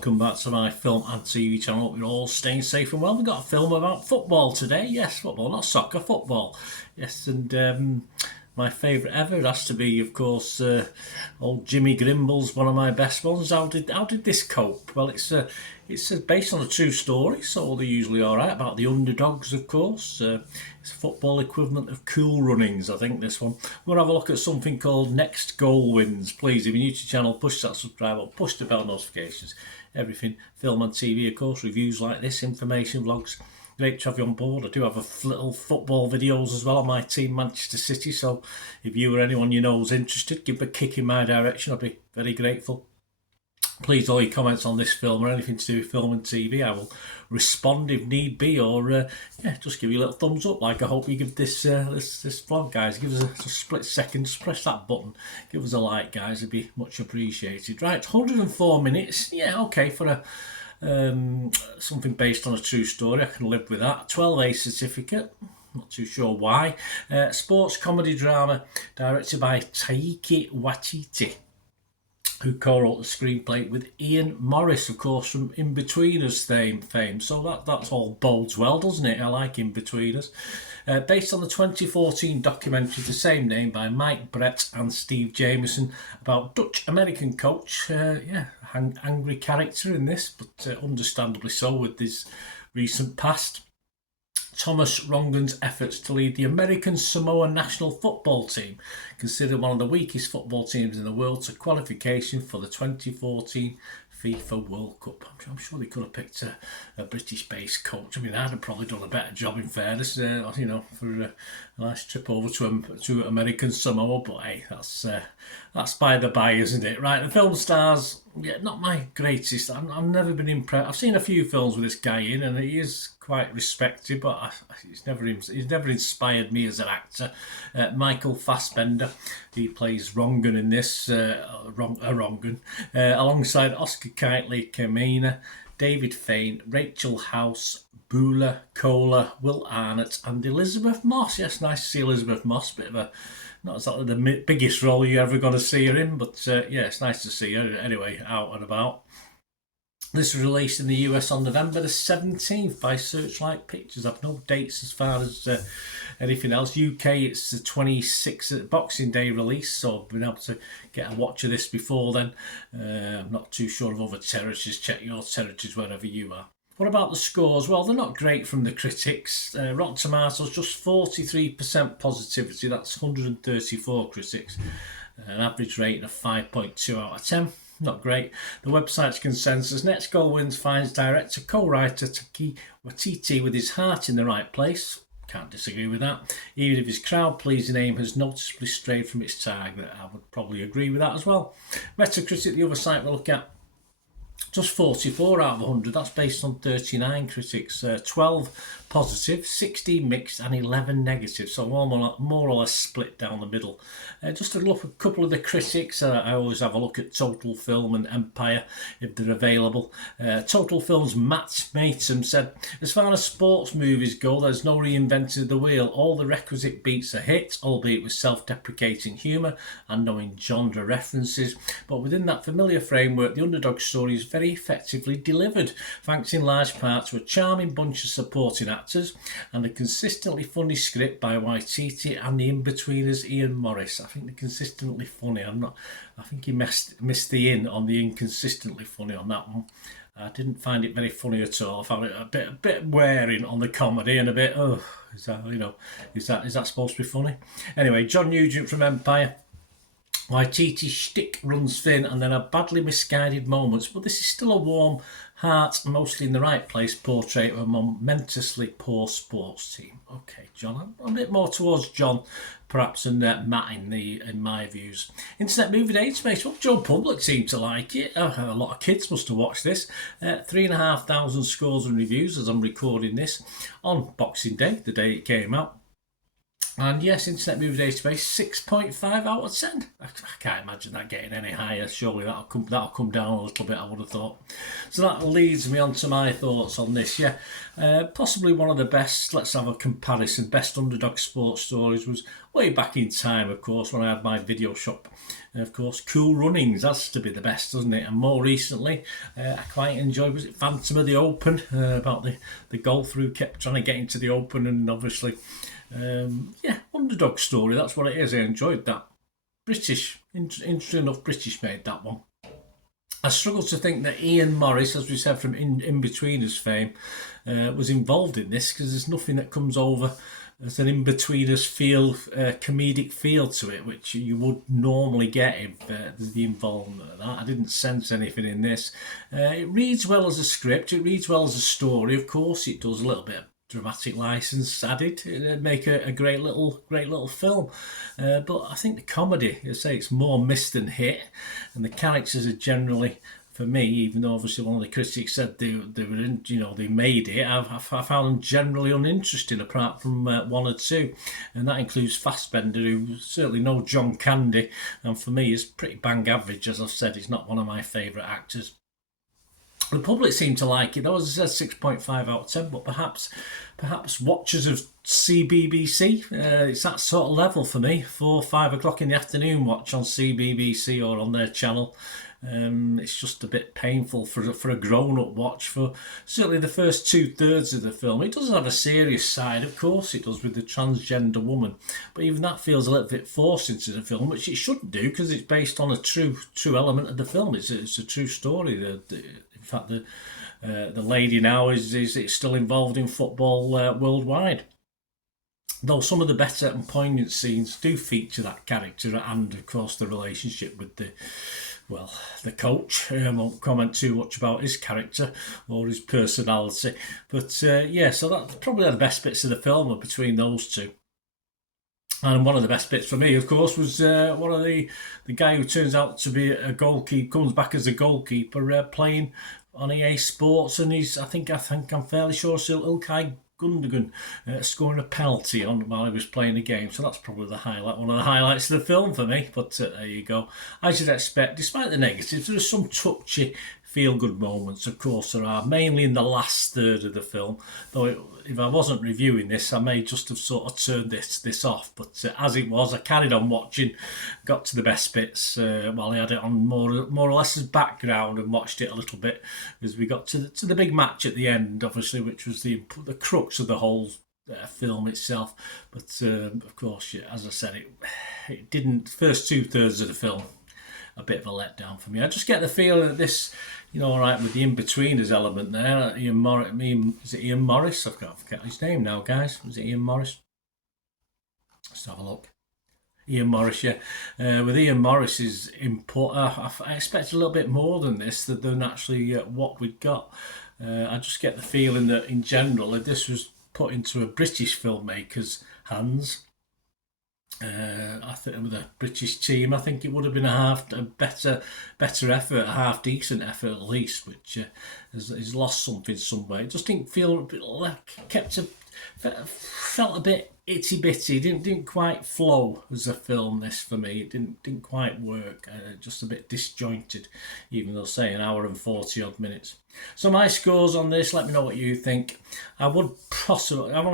welcome back to my film and TV channel. Hope you're all staying safe and well. We've got a film about football today. Yes, football, not soccer, football. Yes, and my favourite ever has to be, of course, old Jimmy Grimble's one of my best ones. How did this cope? Well, it's based on a true story, so they're usually all right. About the underdogs, of course. It's a football equivalent of Cool Runnings, I think, this one. We're going to have a look at something called Next Goal Wins. Please, if you're new to the channel, push that subscribe button, push the bell notifications. Everything, film and TV, of course, reviews like this, information vlogs. Great to have you on board. I do have a little football videos as well on my team, Manchester City, so if you or anyone you know is interested, give a kick in my direction. I'd be very grateful. Please, all your comments on this film or anything to do with film and TV, I will respond if need be, or just give you a little thumbs up, like I hope you give this this vlog, guys. Give us a split second, just press that button, give us a like, guys, it'd be much appreciated. Right, 104 minutes, yeah, okay, for a something based on a true story, I can live with that. 12A certificate, not too sure why. Sports comedy drama directed by Taika Waititi, who co-wrote the screenplay with Ian Morris, of course, from In-Betweeners fame. So that's all bodes well, doesn't it? I like In-Betweeners. Based on the 2014 documentary the same name by Mike Brett and Steve Jameson about Dutch-American coach. Angry character in this, but understandably so with his recent past. Thomas Rongan's efforts to lead the American Samoa national football team, considered one of the weakest football teams in the world, to qualification for the 2014 FIFA World Cup. I'm sure they could have picked a British-based coach. I mean, I'd have probably done a better job, in fairness, for a nice trip over to American Samoa. But hey, that's by the by, isn't it? Right, the film stars, yeah, not my greatest. I've never been impressed. I've seen a few films with this guy in, and he is quite respected, but he's never inspired me as an actor. Michael Fassbender, he plays Rongan in this, Rongan, alongside Oscar Kitely, Kamina, David Fane, Rachel House, Beulah Kohler, Will Arnott, and Elizabeth Moss. Yes, nice to see Elizabeth Moss. Bit of a, not exactly the biggest role you're ever going to see her in, but yeah, it's nice to see her anyway, out and about. This was released in the US on November the 17th by Searchlight Pictures. I've no dates as far as anything else. UK, it's the 26th Boxing Day release, so I've been able to get a watch of this before then. I'm not too sure of other territories. Check your territories wherever you are. What about the scores? Well, they're not great from the critics. Rotten Tomatoes, just 43% positivity. That's 134 critics. An average rating of 5.2 out of 10. Not great. The website's consensus: Next Goal Wins finds director, co-writer Taika Waititi with his heart in the right place. Can't disagree with that. Even if his crowd-pleasing aim has noticeably strayed from its target, I would probably agree with that as well. Metacritic, the other site we'll look at, just 44 out of 100. That's based on 39 critics. 12 positive, 16 mixed, and 11 negative. So more or less split down the middle. Just to look at a couple of the critics. I always have a look at Total Film and Empire if they're available. Total Film's Matt Matum said, "As far as sports movies go, there's no reinventing the wheel. All the requisite beats are hit, albeit with self-deprecating humour and knowing genre references. But within that familiar framework, the underdog story is very effectively delivered, thanks in large part to a charming bunch of supporting actors and a consistently funny script by Waititi and the In-Betweeners Ian Morris." I think they're consistently funny. I think he missed the in on the inconsistently funny on that one. I didn't find it very funny at all. I found it a bit wearing on the comedy and a bit, is that supposed to be funny? Anyway, John Nugent from Empire. Waititi's shtick runs thin and there are badly misguided moments, but this is still a warm heart, mostly in the right place portrait of a momentously poor sports team. Okay, John, I'm a bit more towards John, perhaps, and Matt in my views. Internet Movie Database, well, Joe Public seemed to like it. A lot of kids must have watched this. 3,500 scores and reviews as I'm recording this on Boxing Day, the day it came out. And yes, Internet Movie Database, 6.5 out of 10. I can't imagine that getting any higher. Surely that'll come down a little bit, I would have thought. So that leads me on to my thoughts on this. Yeah, possibly one of the best, let's have a comparison, best underdog sports stories was way back in time, of course, when I had my video shop And of course, Cool Runnings has to be the best, doesn't it? And more recently, I quite enjoyed, was it Phantom of the Open, about the golfer who kept trying to get into the Open, and obviously, underdog story, that's what it is. I enjoyed that. British, interesting enough, British made that one. I struggle to think that Ian Morris, as we said from In-Betweeners fame, was involved in this, because there's nothing that comes over as an In-Betweeners feel, comedic feel to it, which you would normally get if there's the involvement of that. I didn't sense anything in this. It reads well as a script, it reads well as a story, of course it does. A little bit of dramatic license added, it'd make a great little film. But I think the comedy, I say, it's more miss than hit, and the characters are generally, for me, even though obviously one of the critics said they were in, they made it, I found them generally uninteresting, apart from one or two, and that includes Fassbender, who's certainly no John Candy, and for me is pretty bang average. As I've said, he's not one of my favourite actors. The public seemed to like it. That was, it says 6.5 out of 10, but perhaps watchers of CBBC, it's that sort of level for me. 4-5 o'clock in the afternoon watch on CBBC or on their channel. It's just a bit painful for a grown-up watch for certainly the first 2/3 of the film. It doesn't have a serious side, of course it does, with the transgender woman, but even that feels a little bit forced into the film, which it shouldn't do, because it's based on a true element of the film. It's a true story. In fact, the lady now is still involved in football worldwide. Though some of the better and poignant scenes do feature that character, and of course the relationship with the coach. I won't comment too much about his character or his personality, but so that's probably the best bits of the film are between those two. And one of the best bits for me, of course, was one of the guy who turns out to be a goalkeeper, comes back as a goalkeeper, playing on EA Sports, and I'm fairly sure still Ilkay Gundogan scoring a penalty while he was playing the game. So that's probably one of the highlights of the film for me. But there you go. As you'd expect, despite the negatives, there are some touchy feel-good moments. Of course there are, mainly in the last third of the film. Though if I wasn't reviewing this, I may just have sort of turned this off. But as it was, I carried on watching, got to the best bits while I had it on more or less as background, and watched it a little bit as we got to the big match at the end, obviously, which was the crux of the whole film itself. But of course, as I said, it didn't. First 2/3 of the film, a bit of a letdown for me. I just get the feeling that this, all right, with the in-betweeners element there, is it Ian Morris? I've got to forget his name now, guys. Was it Ian Morris? Let's have a look. Ian Morris, yeah. With Ian Morris's input, I expect a little bit more than this, than actually what we'd got. I just get the feeling that, in general, if this was put into a British filmmaker's hands, I think with a British team, I think it would have been a better effort, a half decent effort at least, which has lost something somewhere. It just didn't feel a bit like felt a bit itty bitty. Didn't quite flow as a film. This for me, it didn't quite work. Just a bit disjointed, even though say an hour and 40 odd minutes. So my scores on this, let me know what you think. I've only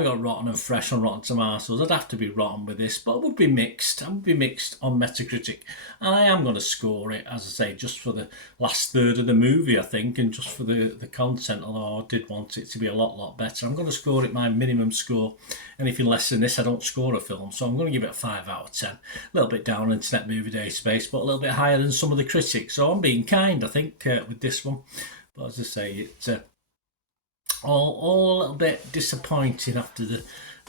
got rotten and fresh on Rotten Tomatoes. I'd have to be rotten with this, but I would be mixed. I would be mixed on Metacritic, and I am going to score it, as I say, just for the last third of the movie, I think, and just for the content, although I did want it to be a lot better. I'm going to score it my minimum score. Anything less than this, I don't score a film, so I'm going to give it a 5 out of 10. A little bit down on Internet Movie Database, but a little bit higher than some of the critics, so I'm being kind, I think, with this one. But as I say, it's all a little bit disappointing after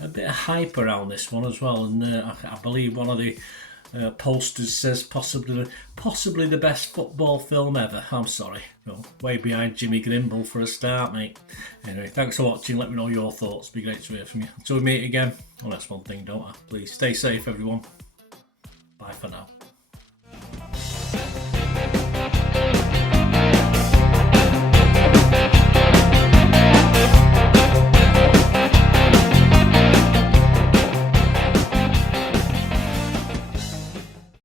a bit of hype around this one as well. And I believe one of the posters says possibly the best football film ever. I'm sorry, way behind Jimmy Grimble for a start, mate. Anyway, thanks for watching. Let me know your thoughts. Be great to hear from you. Until we meet again, well, that's one thing, don't I? Please stay safe, everyone. Bye for now.